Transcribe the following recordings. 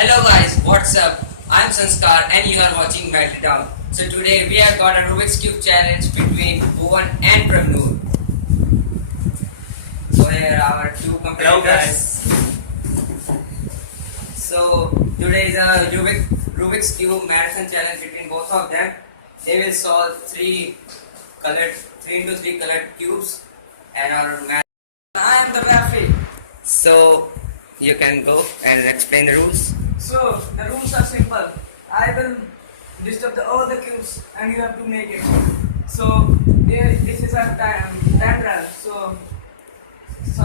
Hello guys, what's up? I'm Sanskar and you are watching Meltdown. So today we have got a Rubik's Cube challenge between Bhuvan and Prabhnoor. So here are our two competitors. Hello guys. So today is a Rubik's Cube marathon challenge between both of them. They will solve three into three colored cubes and our I am the referee. So you can go and explain the rules. So the rules are simple. I will disturb all the cubes and you have to make it. So this is our time trial. So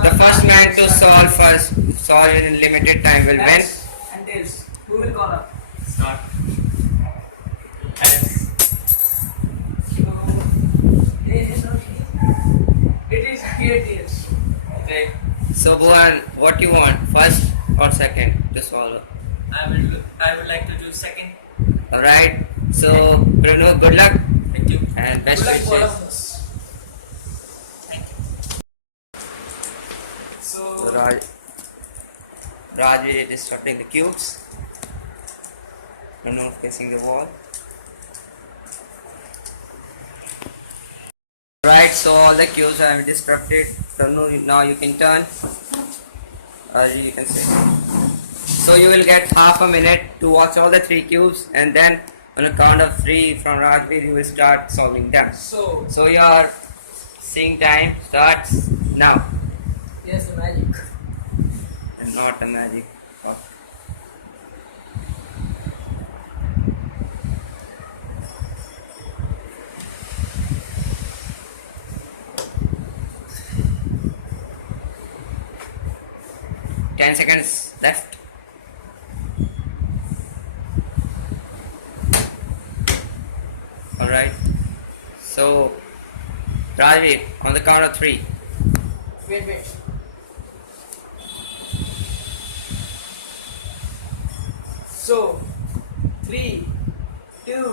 The first man to solve in limited time will win. heads and tails. Who will call up? Start. Heads. So it is here tails. Okay. So Bhuvan, what you want? First or second to solve? I would like to do second. Alright. So Prabhnoor, good luck Thank you. and best Good luck for all wishes. of us. Thank you. So So Raj is disrupting the cubes. Prabhnoor facing the wall. Right, so all the cubes have disrupted. Prabhnoor, now you can turn. You can say. So you will get half a minute to watch all the three cubes, and then on a count of three from Rajveer you will start solving them. So your seeing time starts now, yes, the magic. and not a magic. Oh. Ten seconds left. Alright. So Rajveer, on the count of three. Wait. So 3, 2.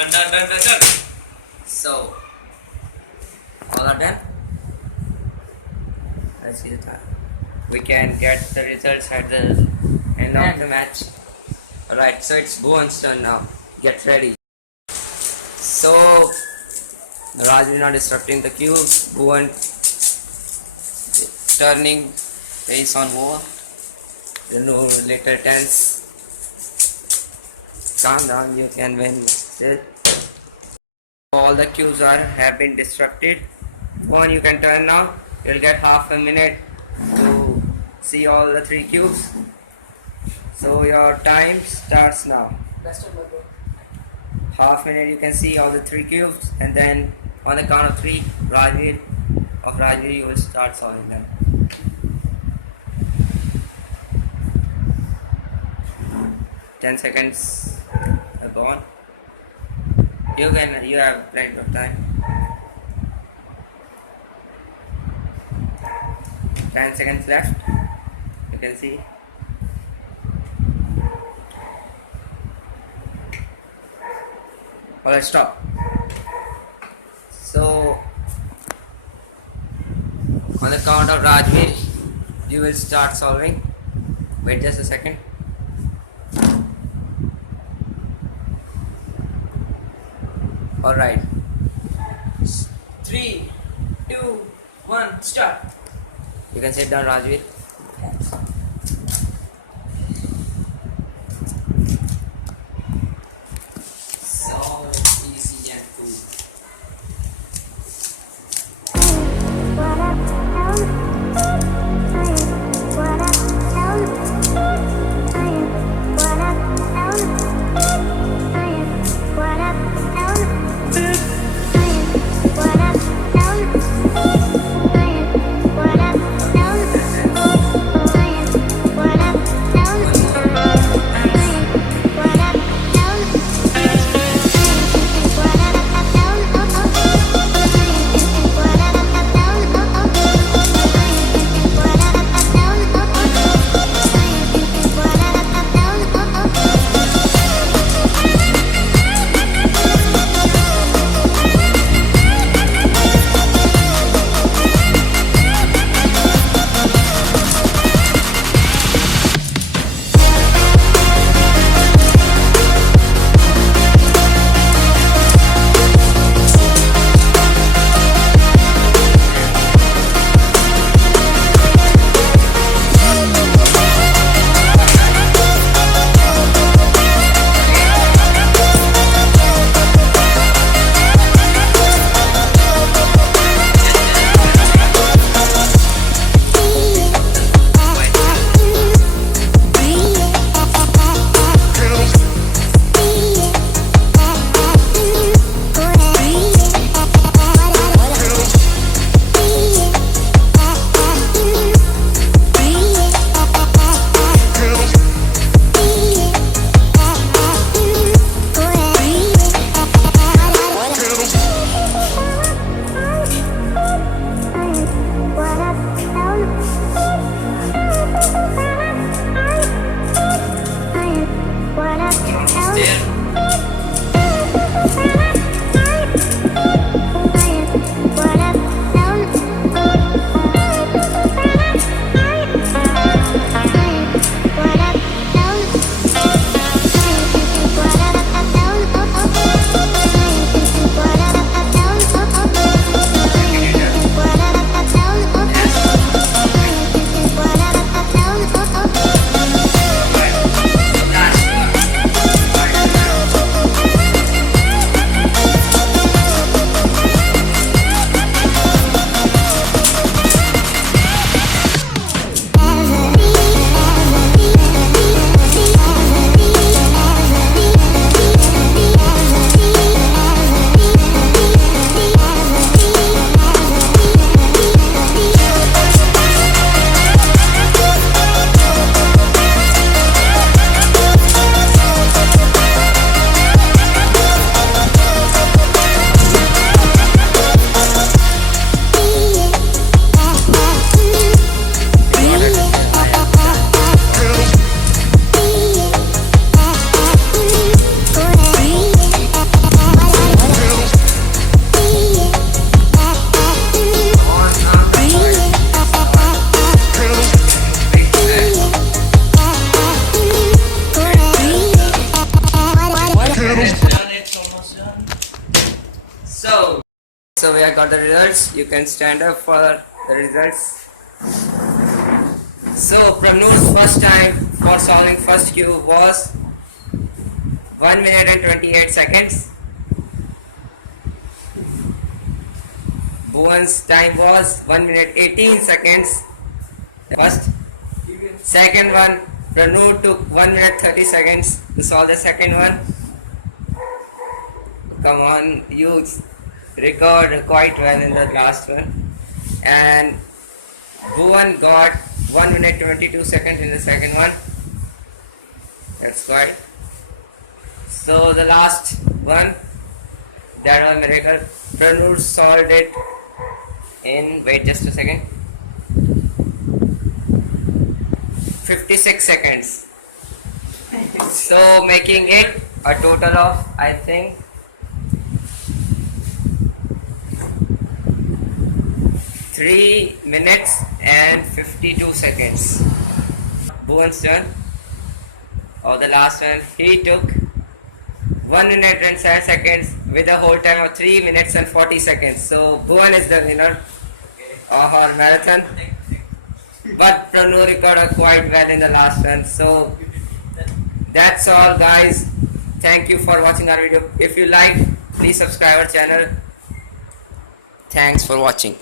Done. So, all are done. Let's see the time. We can get the results at the end of the match. Alright, so it's Bhuvan's turn now. Get ready. So, Raj is not disrupting the cubes. Bhuvan turning face on more. No little tense. Calm down, you can win still. All the cubes have been disrupted. Bhuvan, you can turn now. You'll get half a minute to see all the 3 cubes. So your time starts now. Best of luck, bro. Half minute you can see all the 3 cubes, and then on the count of 3, Rajveer you will start solving them. 10 seconds are gone. You have plenty of time. 10 seconds left. You can see. Alright, stop. So, on the count of Rajveer, you will start solving. Wait just a second. Alright. 3, 2, 1, start. You can sit down, Rajveer. So easy and cool. It's done. It's almost done. So we have got the results. You can stand up for the results. So Prabhnoor's first time for solving first cube was 1 minute and 28 seconds. Bhuvan's time was 1 minute 18 seconds. First. Second one, Prabhnoor took 1 minute 30 seconds to solve the second one. Come on, you record quite well in the last one. And Bhuvan got 1 minute 22 seconds in the second one. That's right. So the last one, that was miracle. Prabhnoor solved it in, wait just a second, 56 seconds. So making it a total of, I think, 3 minutes and 52 seconds. Bhuvan's turn. Or the last one, he took 1 minute and 7 seconds with a whole time of 3 minutes and 40 seconds. So Bhuvan is the winner of our marathon. But Prabhnoor recorded quite well in the last one. So that's all, guys. Thank you for watching our video. If you like, please subscribe our channel. Thanks for watching.